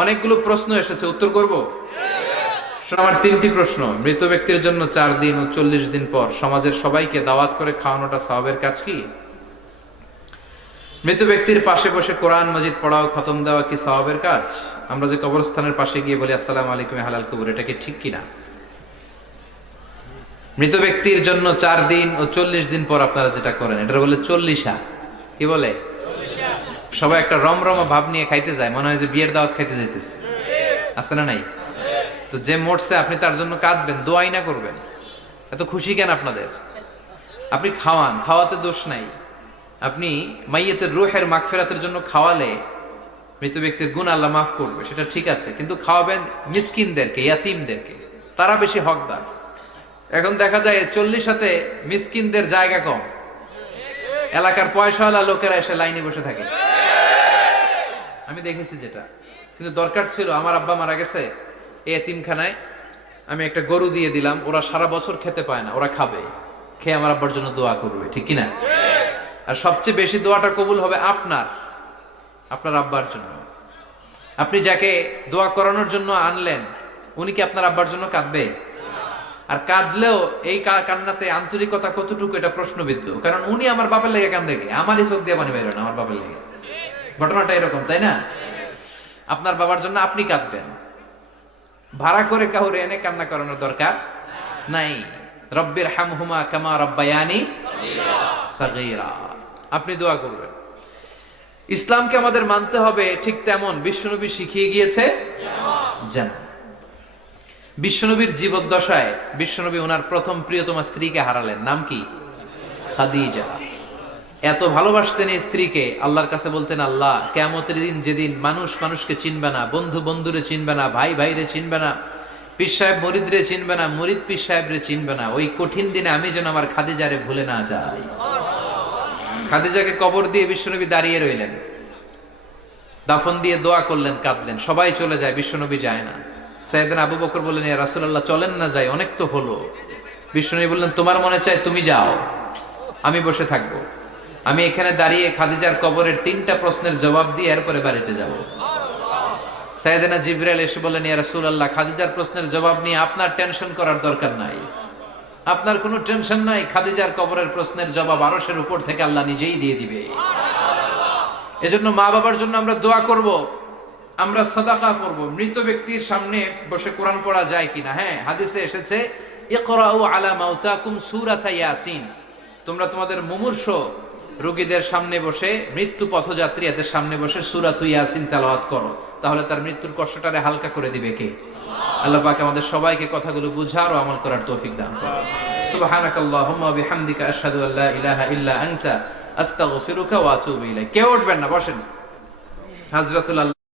অনেকগুলো প্রশ্ন এসেছে, উত্তর করব। আমার 3টি প্রশ্ন। মৃত ব্যক্তির জন্য 4 দিন ও 40 দিন পর সমাজের সবাইকে দাওয়াত করে খাওয়ানোটা সওয়াবের কাজ কি? মৃত ব্যক্তির পাশে বসে কোরআন মাজিদ পড়া ও খতম দেওয়া কি সওয়াবের কাজ? আমরা যে কবরস্থানের পাশে গিয়ে বলি আসসালামু আলাইকুম হালাল কবর, এটা কি ঠিক কিনা? মৃত ব্যক্তির জন্য 4 দিন ও 40 দিন পর আপনারা যেটা করেন এটা বলে 40 কি বলে? সবাই একটা রমরমা ভাব নিয়ে খাইতে যায়, মনে হয় যে বিয়ের দাওয়াত খাইতে যাইতেছে। আছে না নাই? তো যে মরছে আপনি তার জন্য কাঁদবেন, দোয়াই না করবেন, এত খুশি কেন আপনাদের? আপনি খাওয়ান, খাওয়াতে দোষ নাই। আপনি মাইয়েতের রূহের মাগফিরাতের জন্য খাওয়ালে মৃত ব্যক্তির গুনাহ আল্লাহ মাফ করবে, সেটা ঠিক আছে, কিন্তু খাওয়াবেন মিসকিনদেরকে, ইয়াতিমদেরকে, তারা বেশি হকদার। এখন দেখা যায় 40 মিসকিনদের জায়গা কম, এলাকার পয়সাওয়ালা লোকেরা এসে লাইনে বসে থাকে। আমি দেখেছি যেটা, কিন্তু দরকার ছিল, আমার আব্বা মারা গেছে, এই এতিমখানায় আমি একটা গরু দিয়ে দিলাম, ওরা সারা বছর খেতে পায় না, ওরা খাবে, খেয়ে আমার আব্বার জন্য দোয়া করবে, ঠিক কিনা? আর সবচেয়ে বেশি দোয়াটা কবুল হবে আপনার আব্বার জন্য। আপনি যাকে দোয়া করানোর জন্য আনলেন, উনি কি আপনার আব্বার জন্য কাঁদবে? আর কাঁদলেও এই কান্নাতে আন্তরিকতা কতটুকু, এটা প্রশ্নবিদ্ধ। কারণ উনি আমার বাপের লেগে কান্দে, আমারই চোখ দিয়ে পানি বেরোয় না আমার বাপের লেগে। ঘটনাটা এরকম, তাই না? আপনার বাবার জন্য আপনি কাঁদবেন, ভাড়া করে কাউরে এনে কান্না করানোর দরকার নাই। রব্বির হামহুমা কামা রব্বায়ানি সাগীরা, আপনি দোয়া করবেন। ইসলামকে আমাদের মানতে হবে ঠিক তেমন বিশ্বনবী শিখিয়ে গিয়েছে যেন। বিশ্বনবীর জীবদ্দশায় বিশ্বনবী ওনার প্রথম প্রিয়তমা স্ত্রীকে হারালেন, নাম কি? খাদিজা। এত ভালোবাসতেন এই স্ত্রীকে, আল্লাহর কাছে বলতেন, আল্লাহ কিয়ামতের দিন যেদিন মানুষ মানুষকে চিনবে না, বন্ধু বন্ধুরে চিনবে না, ভাই ভাইরে চিনবে না, পীর সাহেব মুরিদরে চিনবে না, মুরিদ পীর সাহেবরে চিনবে না, ওই কঠিন দিনে আমি যেন আমার খাদিজারে ভুলে না যাই। খাদিজাকে কবর দিয়ে বিশ্বনবী দাঁড়িয়ে রইলেন, দাফন দিয়ে দোয়া করলেন, কাঁদলেন, সবাই চলে যায়, বিশ্বনবী যায় না। সাইয়েদনা আবু বকর বললেন, ইয়া রাসূলুল্লাহ চলেন না, যাই, অনেক তো হলো। বিশ্বনবী বললেন, তোমার মনে চায় তুমি যাও, আমি বসে থাকবো, আমি এখানে দাঁড়িয়ে খাদিজার কবরের 3টা প্রশ্নের জবাব দিয়ে এরপরে বাড়িতে যাব। সাইয়েদনা জিবরাইল এসে বললেন, ইয়া রাসূলুল্লাহ খাদিজার প্রশ্নের জবাব নিয়ে আপনার টেনশন করার দরকার নাই, আপনার কোনো টেনশন নাই, খাদিজার কবরের প্রশ্নের জবাব আরশের উপর থেকে আল্লাহ নিজেই দিয়ে দিবে। এজন্য মা বাবার জন্য আমরা দোয়া করব, আমরা সাদাকা করব। মৃত ব্যক্তির সামনে বসে কোরআন পড়া যায় কিনা? হ্যাঁ, হাদিসে এসেছে, ইকরাউ আলা মাউতাকুম সূরাতা ইয়াসিন, তোমরা তোমাদের মুমূর্ষ রোগীদের সামনে বসে, মৃত্যু পথযাত্রী এদের সামনে বসে সূরাতু ইয়াসিন তেলাওয়াত করো, তাহলে তার মৃত্যুর কষ্টটারে হালকা করে দিবে কে? আল্লাহ পাক আমাদের সবাইকে কথাগুলো বুঝার ও আমল করার তৌফিক দান করুন। সুবহানাকাল্লাহুম্মা ওয়া বিহামদিকা আশহাদু আল্লা ইলাহা ইল্লা আনতা আস্তাগফিরুকা ওয়া আতুবু ইলাইক। কেউ উঠবেন না, বসেন। হযরতুল